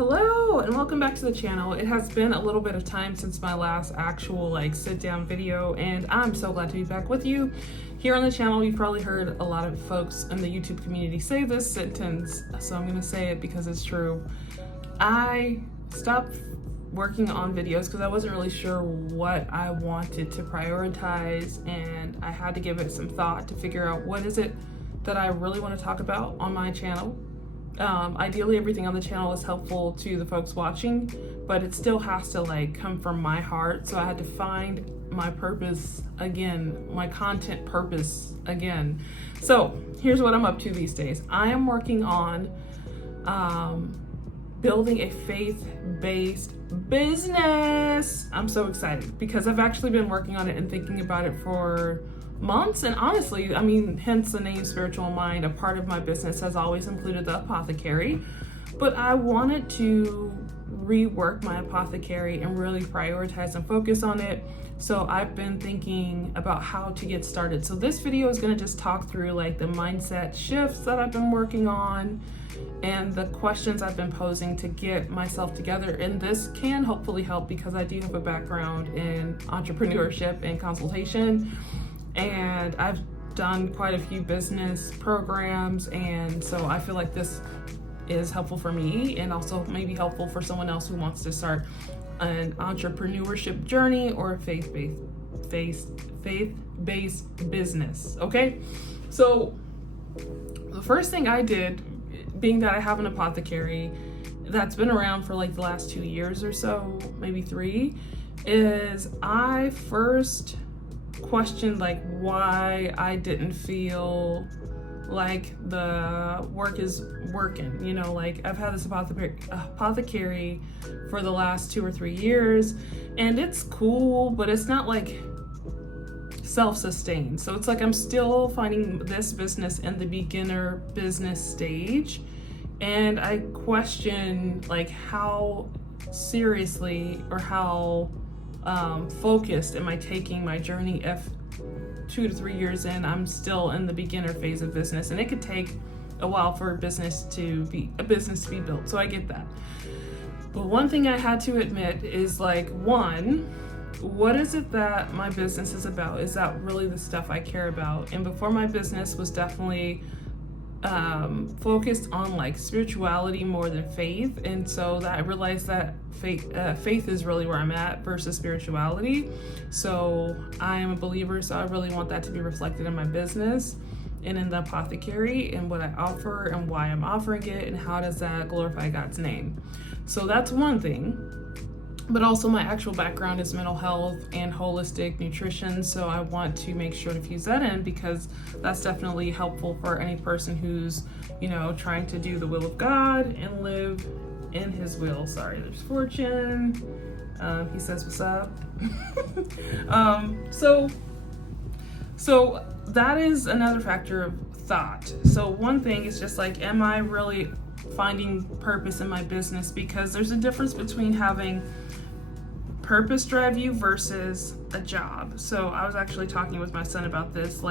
Hello and welcome back to the channel. It has been a little bit of time since my last actual sit down video, and I'm so glad to be back with you. Here on the channel, you've probably heard a lot of folks in the YouTube community say this sentence, so I'm gonna say it because it's true. I stopped working on videos because I wasn't really sure what I wanted to prioritize, and I had to give it some thought to figure out what is it that I really want to talk about on my channel. Ideally, everything on the channel is helpful to the folks watching, but it still has to come from my heart. So I had to find my purpose again, my content purpose again. So here's what I'm up to these days. I am working on building a faith-based business. I'm so excited because I've actually been working on it and thinking about it for months, and honestly, hence the name Spiritual Mind. A part of my business has always included the apothecary, but I wanted to rework my apothecary and really prioritize and focus on it. So I've been thinking about how to get started. So this video is going to just talk through the mindset shifts that I've been working on and the questions I've been posing to get myself together. And this can hopefully help because I do have a background in entrepreneurship and consultation, and I've done quite a few business programs, and so I feel like this is helpful for me and also maybe helpful for someone else who wants to start an entrepreneurship journey or a faith-based business. Okay, so the first thing I did, being that I have an apothecary that's been around for the last 2 years or so, maybe 3, is I first questioned why I didn't feel like the work is working. I've had this apothecary for the last 2 or 3 years, and it's cool, but it's not self-sustained. So it's I'm still finding this business in the beginner business stage, and I question how seriously or how focused am I taking my journey if 2 to 3 years in I'm still in the beginner phase of business, and it could take a while for a business to be built. So I get that. But one thing I had to admit is one, what is it that my business is about? Is that really the stuff I care about? And before, my business was definitely focused on spirituality more than faith, and so that I realized that faith is really where I'm at versus spirituality. So I am a believer, so I really want that to be reflected in my business and in the apothecary and what I offer and why I'm offering it and how does that glorify God's name. So that's one thing. But also, my actual background is mental health and holistic nutrition, so I want to make sure to fuse that in because that's definitely helpful for any person who's, trying to do the will of God and live in His will. Sorry, there's Fortune. He says, "What's up?" So that is another factor of thought. So one thing is just am I really finding purpose in my business? Because there's a difference between having purpose drive you versus a job. So I was actually talking with my son about this.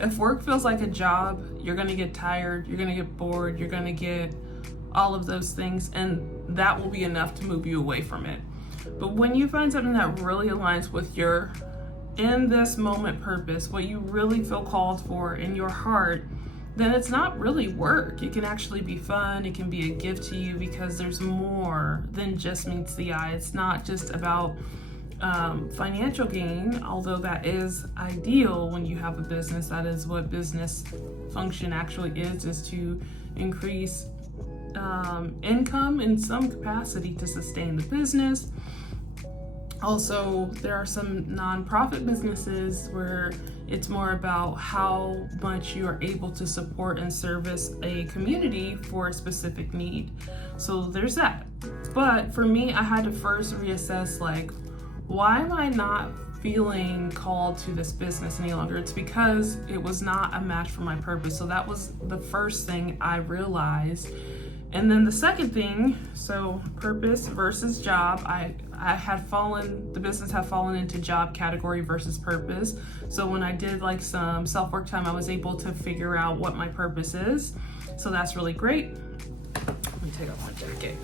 If work feels like a job, you're going to get tired, you're going to get bored, you're going to get all of those things, and that will be enough to move you away from it. But when you find something that really aligns with your in this moment purpose, what you really feel called for in your heart, then it's not really work. It can actually be fun. It can be a gift to you because there's more than just meets the eye. It's not just about financial gain, although that is ideal when you have a business. That is what business function actually is to increase income in some capacity to sustain the business. Also, there are some nonprofit businesses where it's more about how much you are able to support and service a community for a specific need. So there's that. But for me, I had to first reassess why am I not feeling called to this business any longer? It's because it was not a match for my purpose. So that was the first thing I realized. And then the second thing, so purpose versus job, the business had fallen into job category versus purpose. So when I did some self-work time, I was able to figure out what my purpose is. So that's really great. Let me take off my jacket.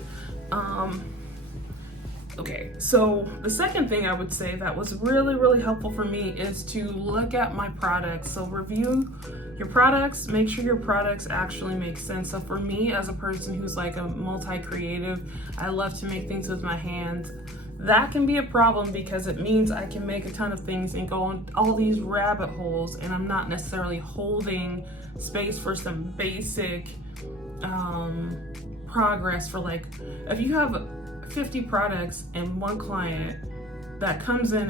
Okay, so the second thing I would say that was really, really helpful for me is to look at my products. So review your products, make sure your products actually make sense. So for me, as a person who's like a multi-creative, I love to make things with my hands. That can be a problem because it means I can make a ton of things and go on all these rabbit holes, and I'm not necessarily holding space for some basic progress. For like, if you have 50 products and one client that comes in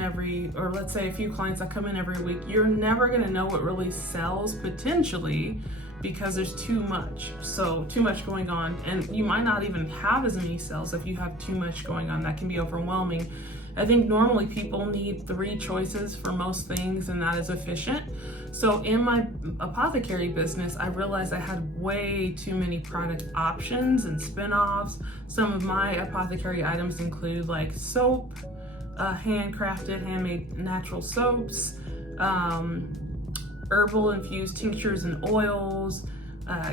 or let's say a few clients that come in every week, you're never going to know what really sells potentially, because there's too much going on, and you might not even have as many sales if you have too much going on. That can be overwhelming. I think normally people need 3 choices for most things, and that is efficient. So in my apothecary business, I realized I had way too many product options and spin-offs. Some of my apothecary items include like soap, handcrafted, handmade natural soaps, herbal infused tinctures and oils,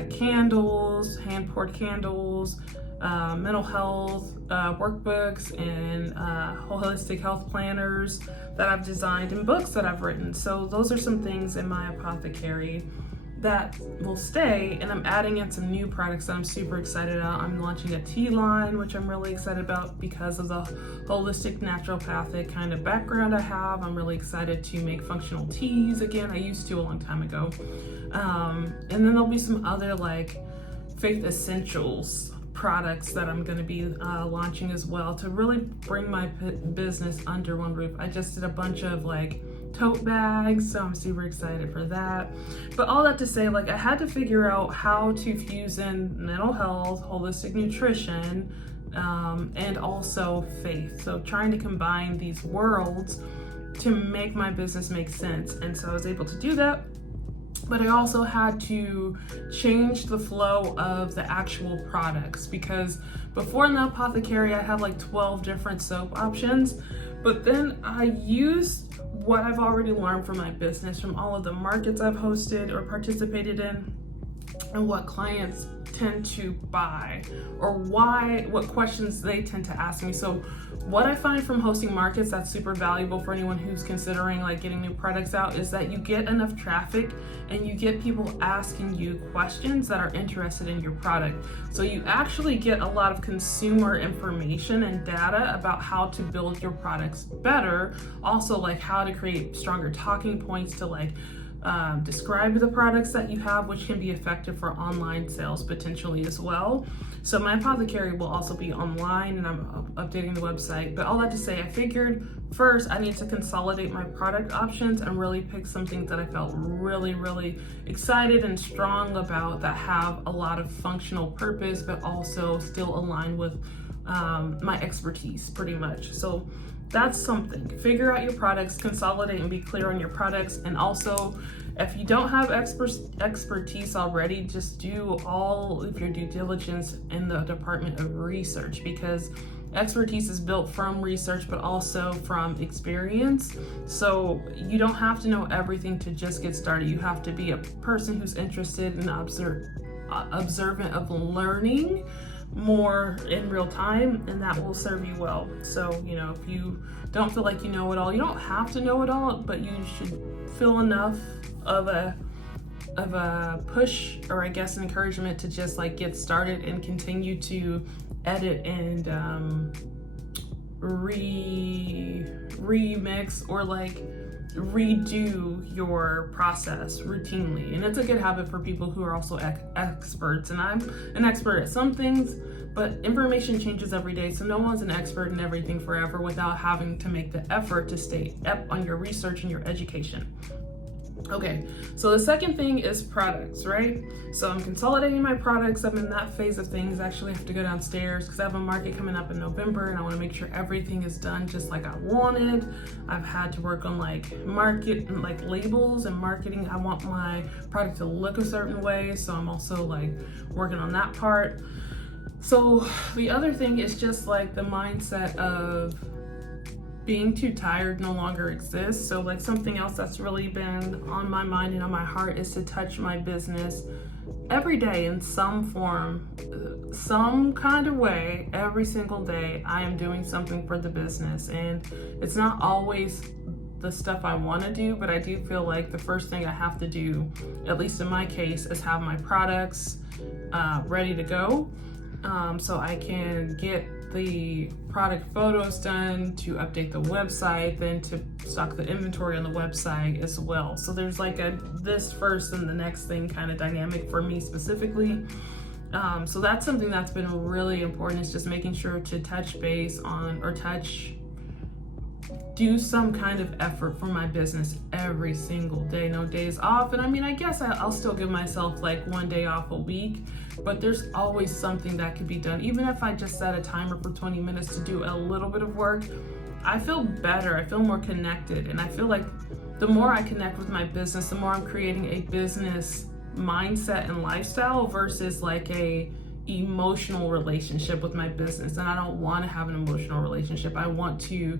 candles, hand-poured candles, mental health workbooks, and holistic health planners that I've designed, and books that I've written. So those are some things in my apothecary that will stay, and I'm adding in some new products that I'm super excited about. I'm launching a tea line, which I'm really excited about because of the holistic naturopathic kind of background I have. I'm really excited to make functional teas again. I used to a long time ago. And then there'll be some other like faith essentials products that I'm going to be launching as well, to really bring my business under one roof. I just did a bunch of like tote bags, so I'm super excited for that. But all that to say, like, I had to figure out how to fuse in mental health, holistic nutrition, and also faith. So trying to combine these worlds to make my business make sense. And so I was able to do that. But I also had to change the flow of the actual products, because before in the apothecary I had like 12 different soap options, but then I used what I've already learned from my business, from all of the markets I've hosted or participated in, and what clients tend to buy, or what questions they tend to ask me. So what I find from hosting markets that's super valuable for anyone who's considering like getting new products out is that you get enough traffic and you get people asking you questions that are interested in your product. So you actually get a lot of consumer information and data about how to build your products better. Also, like how to create stronger talking points to like describe the products that you have, which can be effective for online sales potentially as well. So my apothecary will also be online, and I'm updating the website. But all that to say, I figured first I need to consolidate my product options and really pick some things that I felt really, really excited and strong about, that have a lot of functional purpose, but also still align with my expertise pretty much. So that's something. Figure out your products, consolidate and be clear on your products. And also, if you don't have expertise already, just do all of your due diligence in the department of research, because expertise is built from research, but also from experience. So you don't have to know everything to just get started. You have to be a person who's interested and observant of learning more in real time, and that will serve you well. So, you know, if you don't feel like you know it all, you don't have to know it all, but you should feel enough of a push, or I guess an encouragement, to just like get started and continue to edit and remix or like redo your process routinely. And it's a good habit for people who are also experts. And I'm an expert at some things, but information changes every day. So no one's an expert in everything forever without having to make the effort to stay up on your research and your education. Okay, so the second thing is products, right? So I'm consolidating my products. I'm in that phase of things. I actually have to go downstairs because I have a market coming up in November, and I want to make sure everything is done just like I wanted. I've had to work on like labels and marketing. I want my product to look a certain way, so I'm also like working on that part. So the other thing is just like the mindset of being too tired no longer exists. So like something else that's really been on my mind and on my heart is to touch my business every day in some form, some kind of way. Every single day I am doing something for the business, and it's not always the stuff I want to do, but I do feel like the first thing I have to do, at least in my case, is have my products ready to go, so I can get the product photos done, to update the website, then to stock the inventory on the website as well. So there's like a this first and the next thing kind of dynamic for me specifically. So that's something that's been really important, is just making sure to touch base on, or do some kind of effort for my business every single day, no days off. And I mean, I guess I'll still give myself like one day off a week, but there's always something that could be done. Even if I just set a timer for 20 minutes to do a little bit of work, I feel better, I feel more connected. And I feel like the more I connect with my business, the more I'm creating a business mindset and lifestyle versus like a emotional relationship with my business. And I don't want to have an emotional relationship. I want to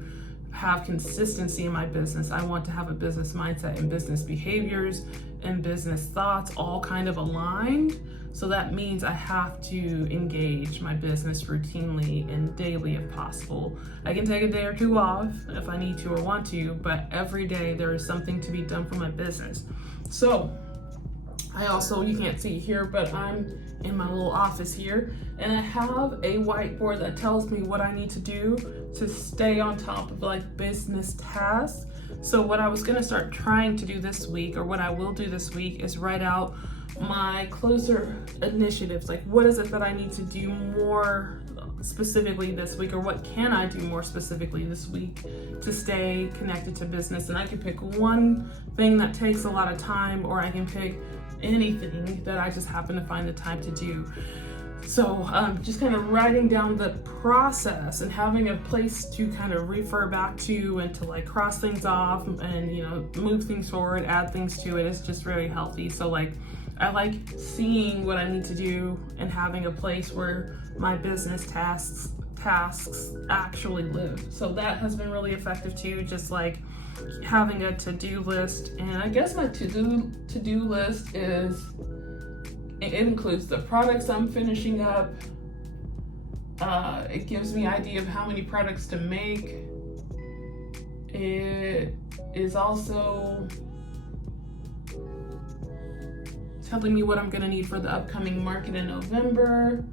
have consistency in my business. I want to have a business mindset and business behaviors and business thoughts all kind of aligned. So that means I have to engage my business routinely and daily if possible. I can take a day or two off if I need to or want to, but every day there is something to be done for my business. So I also, you can't see here, but I'm in my little office here, and I have a whiteboard that tells me what I need to do to stay on top of like business tasks. So what I was gonna start trying to do this week, or what I will do this week, is write out my closer initiatives. Like, what is it that I need to do more specifically this week, or what can I do more specifically this week to stay connected to business? And I can pick one thing that takes a lot of time, or I can pick anything that I just happen to find the time to do. So just kind of writing down the process and having a place to kind of refer back to and to like cross things off and, you know, move things forward, add things to it. It's just very healthy. So like, I like seeing what I need to do and having a place where my business tasks actually live. So that has been really effective too, just like having a to-do list. And I guess my to-do list is, it includes the products I'm finishing up. It gives me an idea of how many products to make. It is also telling me what I'm gonna need for the upcoming market in November.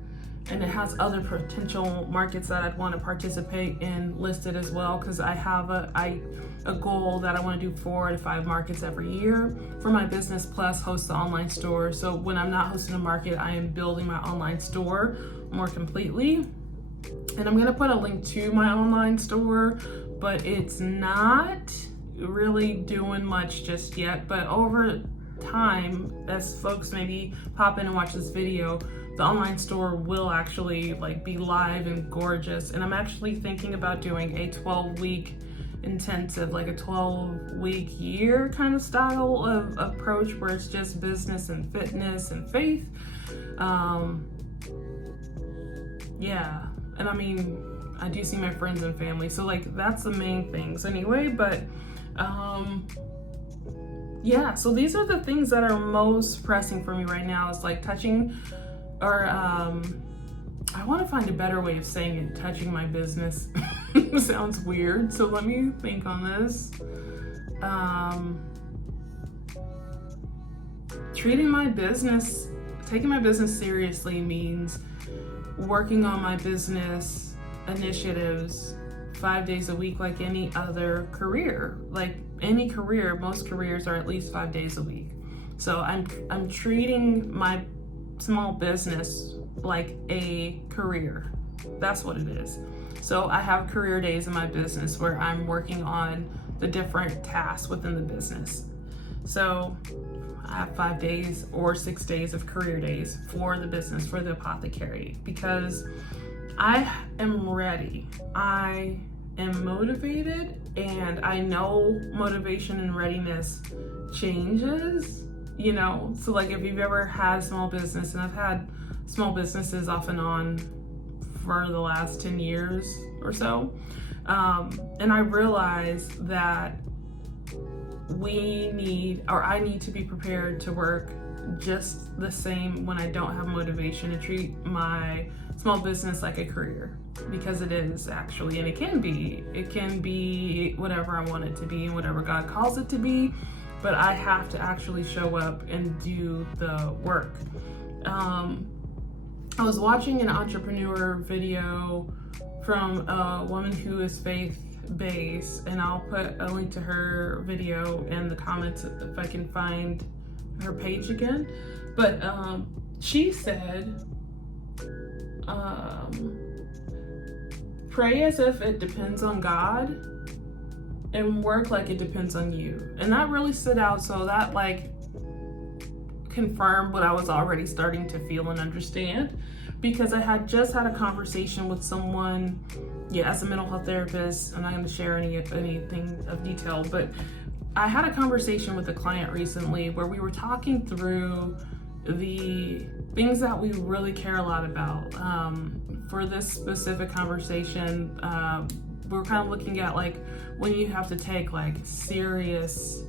And it has other potential markets that I'd want to participate in listed as well, because I have a goal that I want to do 4 to 5 markets every year for my business, plus host the online store. So when I'm not hosting a market, I am building my online store more completely. And I'm going to put a link to my online store, but it's not really doing much just yet. But over time, as folks maybe pop in and watch this video, the online store will actually like be live and gorgeous. And I'm actually thinking about doing a 12-week intensive, like a 12-week year kind of style of approach, where it's just business and fitness and faith. Yeah, and I mean, I do see my friends and family, so like that's the main things anyway. But yeah, so these are the things that are most pressing for me right now, is like touching, or I want to find a better way of saying it, touching my business. Sounds weird, so let me think on this. Treating my business, taking my business seriously means working on my business initiatives 5 days a week, like any other career. Like any career, most careers are at least 5 days a week. So I'm treating my small business like a career. That's what it is. So I have career days in my business where I'm working on the different tasks within the business. So I have 5 days or 6 days of career days for the business, for the apothecary, because I am ready. I am motivated, and I know motivation and readiness changes, you know. So like if you've ever had a small business, and I've had small businesses off and on for the last 10 years or so, And I realized that I need to be prepared to work just the same when I don't have motivation, and treat my small business like a career, because it is actually, and it can be whatever I want it to be and whatever God calls it to be, but I have to actually show up and do the work. I was watching an entrepreneur video from a woman who is faith-based, and I'll put a link to her video in the comments if I can find her page again. But she said, pray as if it depends on God and work like it depends on you. And that really stood out. So that like confirmed what I was already starting to feel and understand, because I had just had a conversation with someone, as a mental health therapist. I'm not going to share anything of detail, but I had a conversation with a client recently where we were talking through the things that we really care a lot about. For this specific conversation, we were kind of looking at like when you have to take like serious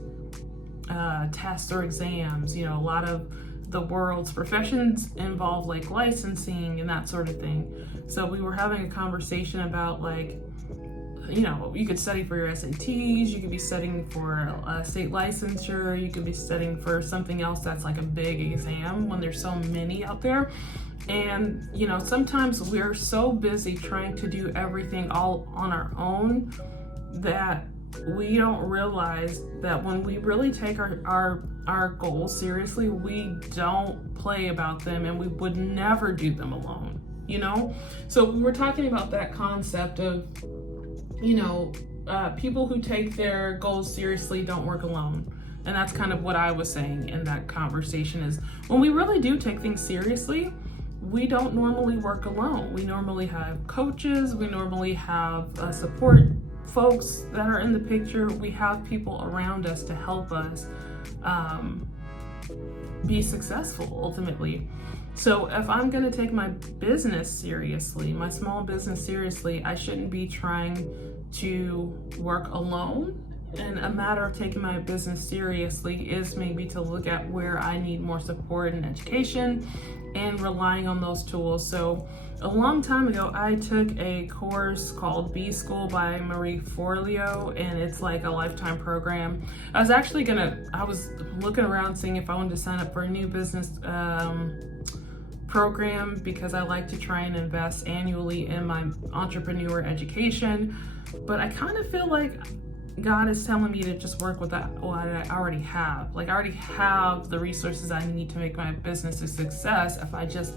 tests or exams. A lot of the world's professions involve like licensing and that sort of thing. So we were having a conversation about like, you could study for your SATs, you could be studying for state licensure, you could be studying for something else that's like a big exam when there's so many out there. And, sometimes we're so busy trying to do everything all on our own that we don't realize that when we really take our goals seriously, we don't play about them, and we would never do them alone, So we were talking about that concept of, people who take their goals seriously don't work alone. And that's kind of what I was saying in that conversation, is when we really do take things seriously, we don't normally work alone. We normally have coaches, we normally have support folks that are in the picture. We have people around us to help us be successful ultimately. So if I'm going to take my business seriously, my small business seriously, I shouldn't be trying to work alone. And a matter of taking my business seriously is maybe to look at where I need more support and education and relying on those tools. So a long time ago, I took a course called B-School by Marie Forleo, and it's like a lifetime program. I was looking around seeing if I wanted to sign up for a new business program, because I like to try and invest annually in my entrepreneur education. But I kind of feel like God is telling me to just work with what I already have. Like I already have the resources I need to make my business a success if I just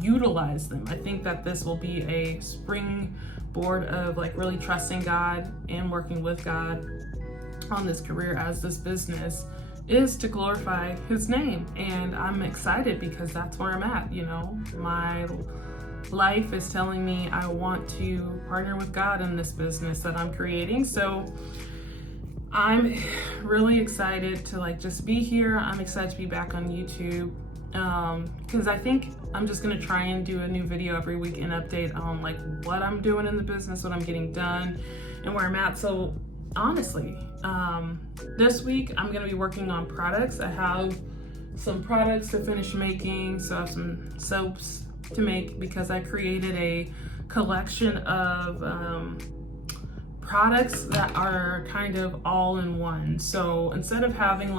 utilize them. I think that this will be a springboard of like really trusting God and working with God on this career as this business is to glorify His name. And I'm excited because that's where I'm at. My life is telling me I want to partner with God in this business that I'm creating. So I'm really excited to just be here. I'm excited to be back on YouTube, because I think I'm just going to try and do a new video every week and update on what I'm doing in the business, what I'm getting done, and where I'm at. So honestly, this week I'm going to be working on products. I have some products to finish making. So I have some soaps to make, because I created a collection of products that are kind of all in one. So instead of having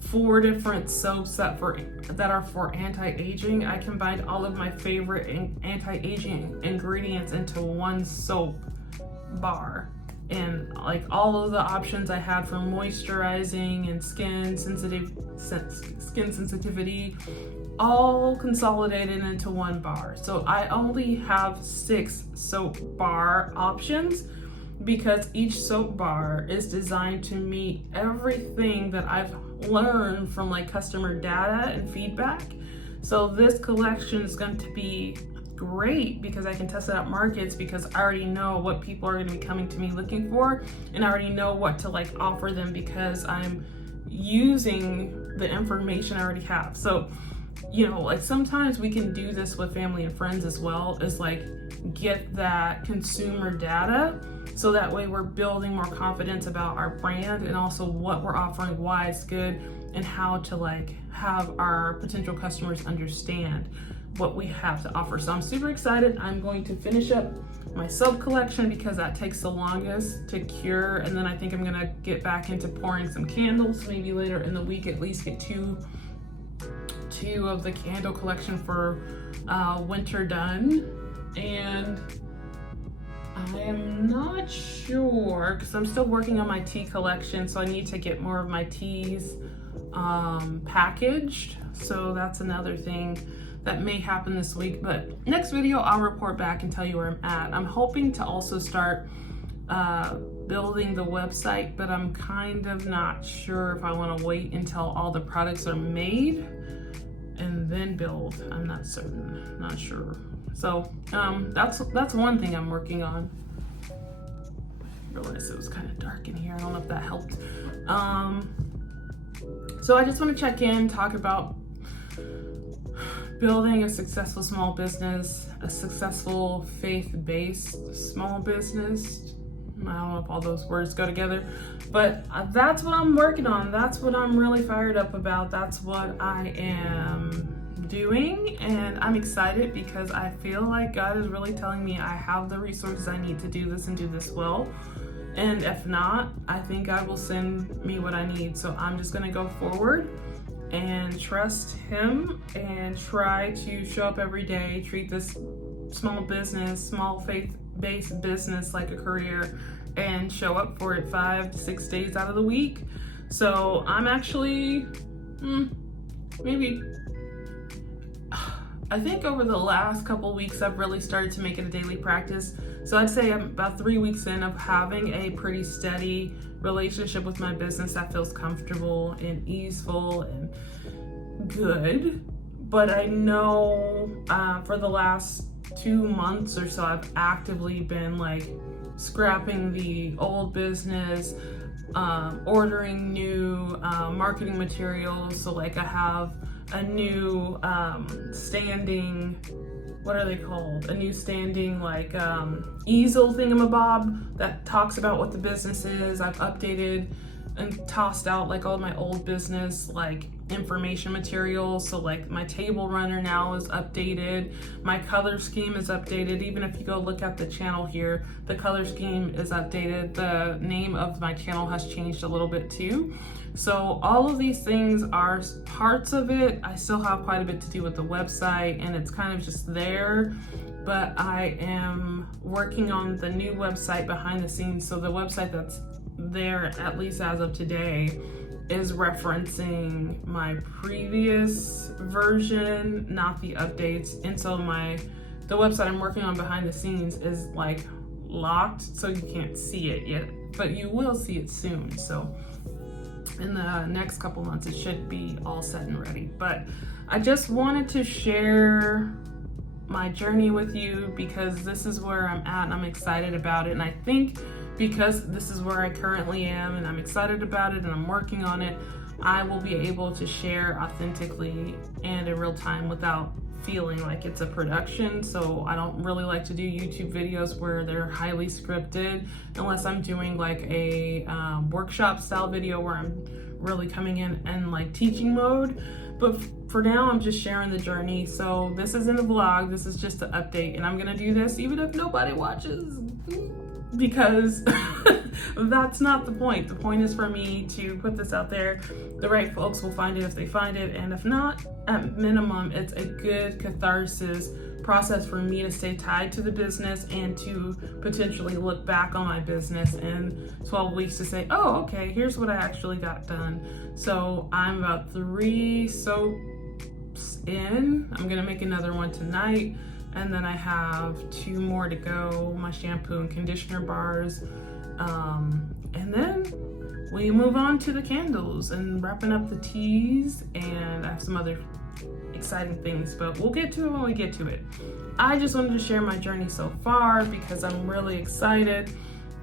4 different soaps that are for anti-aging, I combined all of my favorite anti-aging ingredients into one soap bar. And all of the options I had for moisturizing and skin sensitivity, all consolidated into one bar. So I only have 6 soap bar options, because each soap bar is designed to meet everything that I've learned from customer data and feedback. So this collection is going to be great because I can test it out markets, because I already know what people are going to be coming to me looking for, and I already know what to offer them because I'm using the information I already have. So you know, like sometimes we can do this with family and friends as well, is like get that consumer data, so that way we're building more confidence about our brand and also what we're offering, why it's good, and how to like have our potential customers understand what we have to offer. So I'm super excited. I'm going to finish up my sub collection because that takes the longest to cure, and then I think I'm gonna get back into pouring some candles maybe later in the week, at least get two of the candle collection for winter done. And I am not sure, because I'm still working on my tea collection, so I need to get more of my teas packaged. So that's another thing that may happen this week, but next video I'll report back and tell you where I'm at. I'm hoping to also start building the website, but I'm kind of not sure if I want to wait until all the products are made and then build. I'm not certain, not sure. So that's one thing I'm working on. I realized it was kind of dark in here. I don't know if that helped. So I just want to check in, talk about building a successful small business, a successful faith-based small business. I don't know if all those words go together, but that's what I'm working on. That's what I'm really fired up about. That's what I am doing, and I'm excited because I feel like God is really telling me I have the resources I need to do this and do this well. And if not, I think God will send me what I need. So I'm just gonna go forward and trust Him and try to show up every day, treat this small business, small faith-based business like a career, and show up for it 5 to 6 days out of the week. So I'm actually, I think over the last couple weeks, I've really started to make it a daily practice. So I'd say I'm about 3 weeks in of having a pretty steady relationship with my business that feels comfortable and easeful and good. But I know for the last 2 months or so, I've actively been like scrapping the old business, ordering new marketing materials. So like I have a new standing, what are they called? A new standing like easel thingamabob that talks about what the business is. I've updated and tossed out like all my old business like information materials. So like my table runner now is updated, my color scheme is updated. Even if you go look at the channel here, the color scheme is updated. The name of my channel has changed a little bit too. So all of these things are parts of it. I still have quite a bit to do with the website, and it's kind of just there, but I am working on the new website behind the scenes. So the website that's there, at least as of today, is referencing my previous version, not the updates. And so the website I'm working on behind the scenes is like locked, so you can't see it yet, but you will see it soon. So in the next couple months, it should be all set and ready. But I just wanted to share my journey with you because this is where I'm at and I'm excited about it. And I think because this is where I currently am and I'm excited about it and I'm working on it, I will be able to share authentically and in real time without feeling like it's a production. So I don't really like to do YouTube videos where they're highly scripted unless I'm doing like a workshop style video where I'm really coming in and like teaching mode. But for now, I'm just sharing the journey. So this isn't a vlog, this is just an update, and I'm gonna do this even if nobody watches, because that's not the point. The point is for me to put this out there. The right folks will find it if they find it, and if not, at minimum, it's a good catharsis process for me to stay tied to the business and to potentially look back on my business in 12 weeks to say, oh, okay, here's what I actually got done. So I'm about 3 soaps in. I'm gonna make another one tonight. And then I have 2 more to go, my shampoo and conditioner bars. And then we move on to the candles and wrapping up the teas, and I have some other exciting things, but we'll get to it when we get to it. I just wanted to share my journey so far because I'm really excited,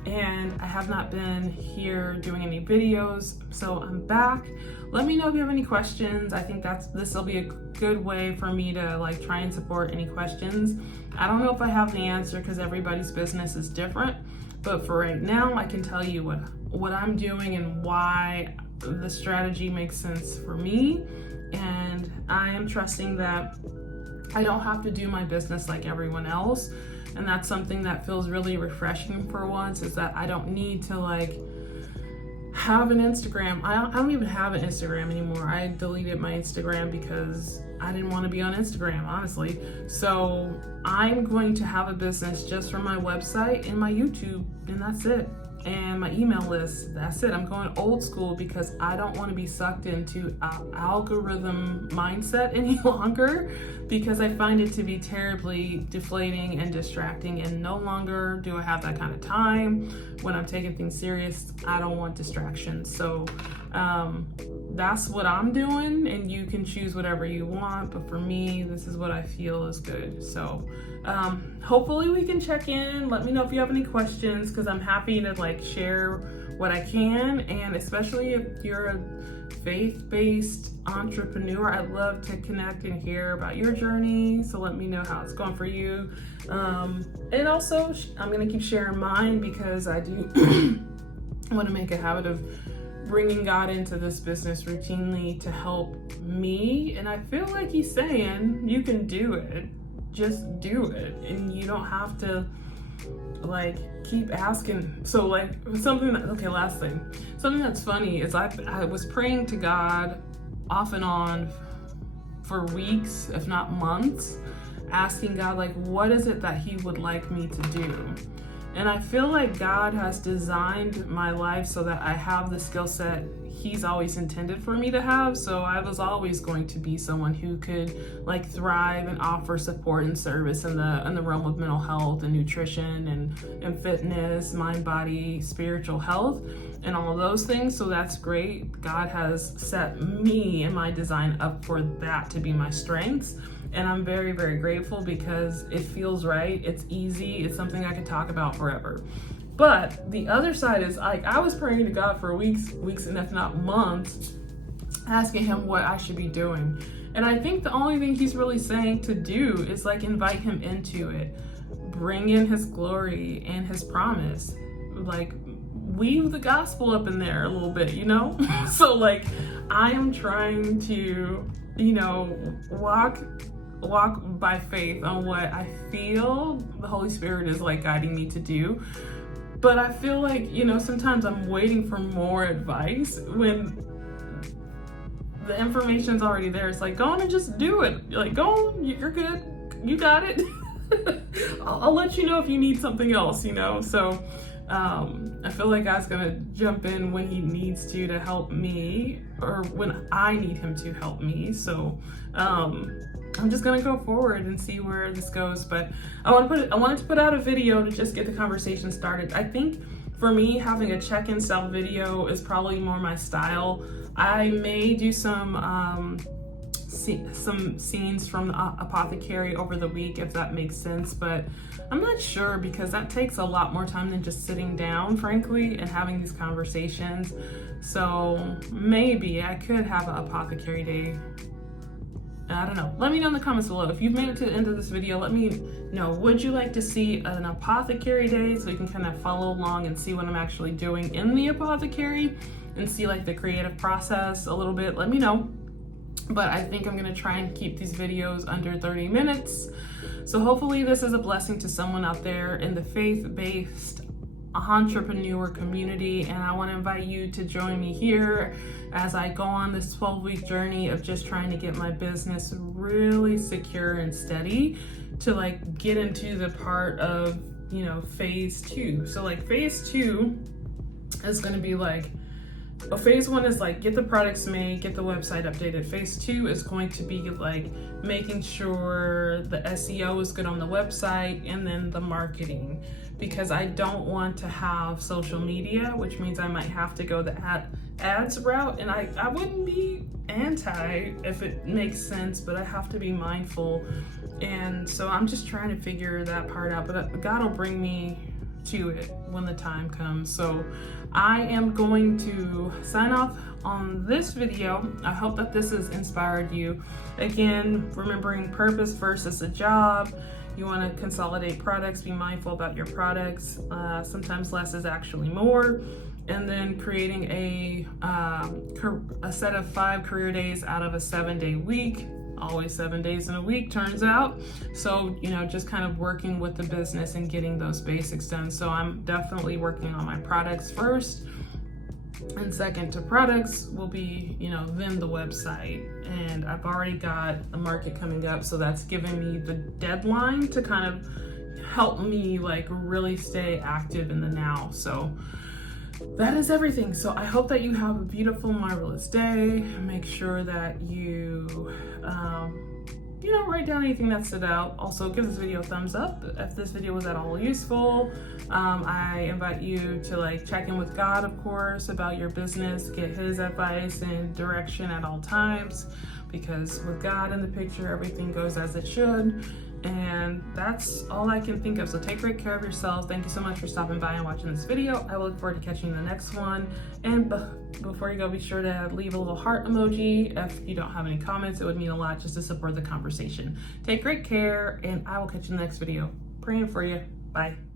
and I have not been here doing any videos, so I'm back. Let me know if you have any questions. I think this will be a good way for me to like try and support any questions. I don't know if I have the answer because everybody's business is different, but for right now, I can tell you what I'm doing and why the strategy makes sense for me. And I am trusting that I don't have to do my business like everyone else. And that's something that feels really refreshing for once, is that I don't need to like have an Instagram. I don't even have an Instagram anymore. I deleted my Instagram because I didn't want to be on Instagram, honestly. So I'm going to have a business just from my website and my YouTube, and that's it. And my email list, that's it. I'm going old school because I don't want to be sucked into an algorithm mindset any longer, because I find it to be terribly deflating and distracting, and no longer do I have that kind of time. When I'm taking things serious, I don't want distractions. So that's what I'm doing, and you can choose whatever you want, but for me, this is what I feel is good. So hopefully we can check in. Let me know if you have any questions, because I'm happy to like share what I can, and especially if you're a faith-based entrepreneur, I'd love to connect and hear about your journey. So let me know how it's going for you. And also, I'm gonna keep sharing mine, because I do want to make a habit of bringing God into this business routinely to help me. And I feel like he's saying, you can do it, just do it. And you don't have to like keep asking. So like something that's funny is I was praying to God off and on for weeks, if not months, asking God, like, what is it that he would like me to do? And I feel like God has designed my life so that I have the skill set he's always intended for me to have. So I was always going to be someone who could like thrive and offer support and service in the realm of mental health and nutrition and fitness, mind, body, spiritual health, and all of those things. So that's great. God has set me and my design up for that to be my strengths. And I'm very, very grateful, because it feels right. It's easy. It's something I could talk about forever. But the other side is like, I was praying to God for weeks and if not months, asking him what I should be doing. And I think the only thing he's really saying to do is like invite him into it, bring in his glory and his promise, like weave the gospel up in there a little bit, you know? So like, I am trying to, you know, walk by faith on what I feel the Holy Spirit is like guiding me to do. But I feel like, you know, sometimes I'm waiting for more advice when the information's already there. It's like, go on and just do it. Like, go on, you're good, you got it. I'll let you know if you need something else, you know? So I feel like God's gonna jump in when he needs to help me, or when I need him to help me. So I'm just gonna go forward and see where this goes. But I wanted to put out a video to just get the conversation started. I think for me, having a check-in style video is probably more my style. I may do some scenes from the apothecary over the week, if that makes sense, but I'm not sure, because that takes a lot more time than just sitting down, frankly, and having these conversations. So maybe I could have an apothecary day. I don't know. Let me know in the comments below. If you've made it to the end of this video, let me know. Would you like to see an apothecary day so you can kind of follow along and see what I'm actually doing in the apothecary and see like the creative process a little bit? Let me know. But I think I'm gonna try and keep these videos under 30 minutes. So hopefully this is a blessing to someone out there in the faith-based entrepreneur community, and I want to invite you to join me here as I go on this 12-week journey of just trying to get my business really secure and steady to like get into the part of, you know, phase 2. So like phase 2 is going to be like, phase 1 is like get the products made, get the website updated. Phase 2 is going to be like making sure the SEO is good on the website, and then the marketing, because I don't want to have social media, which means I might have to go the ads route, and I wouldn't be anti if it makes sense, but I have to be mindful. And so I'm just trying to figure that part out, but God will bring me to it when the time comes. So I am going to sign off on this video. I hope that this has inspired you. Again, remembering purpose versus a job. You want to consolidate products, be mindful about your products. Sometimes less is actually more. And then creating a set of 5 career days out of a 7-day week. Always 7 days in a week, turns out. So, just kind of working with the business and getting those basics done. So I'm definitely working on my products first. And second to products will be, then the website. And I've already got a market coming up, so that's giving me the deadline to kind of help me really stay active in the now. So that is everything. So I hope that you have a beautiful, marvelous day. Make sure that you, write down anything that stood out. Also, give this video a thumbs up if this video was at all useful. I invite you to check in with God, of course, about your business, get his advice and direction at all times, because with God in the picture, everything goes as it should. And that's all I can think of. So take great care of yourselves. Thank you so much for stopping by and watching this video. I look forward to catching you in the next one. And before you go, be sure to leave a little heart emoji. If you don't have any comments, it would mean a lot just to support the conversation. Take great care, and I will catch you in the next video. Praying for you. Bye.